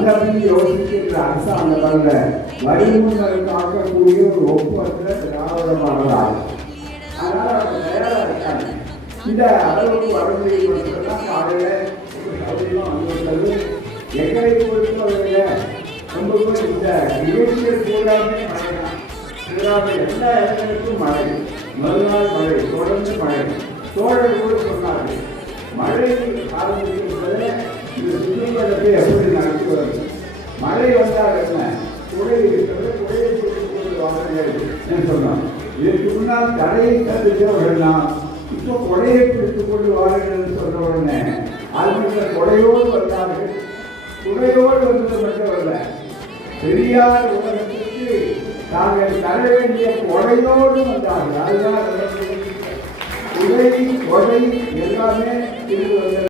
அந்த யோசிக்கின்ற அரசாங்கம் அல்ல, வரிமுறை காக்கக்கூடிய ஒரு ஒப்பற்ற திராவிட மாடலாகும். அதனால அவங்க தயாராக இருக்காங்க. இந்த அளவுக்கு வரமுறை மட்டும்தான் காலையில் சௌகரியமாக வந்துவிட்டது. எங்களை பொறுத்தவரையில ரொம்ப இந்த நிகழ்ச்சிகள் பூராமே மழை தான். பூராமே எல்லா இடங்களுக்கும் மழை, மறுநாள் மழை, தொடர்ந்து மழை. தோழர் கூட சொன்னார்கள், மழை ஆரம்பிக்கிறத இந்த சுற்றுப்பயணத்தை எப்படி நடத்தி வருது. மழை வந்தால் என்ன, குடை இருக்கிறது, குடையை பிடித்துக் கொண்டு வாருங்கள் சொன்னோம். இதற்கு முன்னால் தடையை கருதியவர்கள்னா இப்போ கொடையை பிடித்துக் கொண்டு வாருங்கள் சொன்ன உடனே அது கொடையோடு வந்தார்கள். குடையோடு வந்தது மட்டுமல்ல, பெரியார் உலகத்திற்கு தாங்கள் தர வேண்டிய கொடையோடு வந்தார்கள். அதுதான் குடை கொடை எல்லாமே இருந்து வந்தது.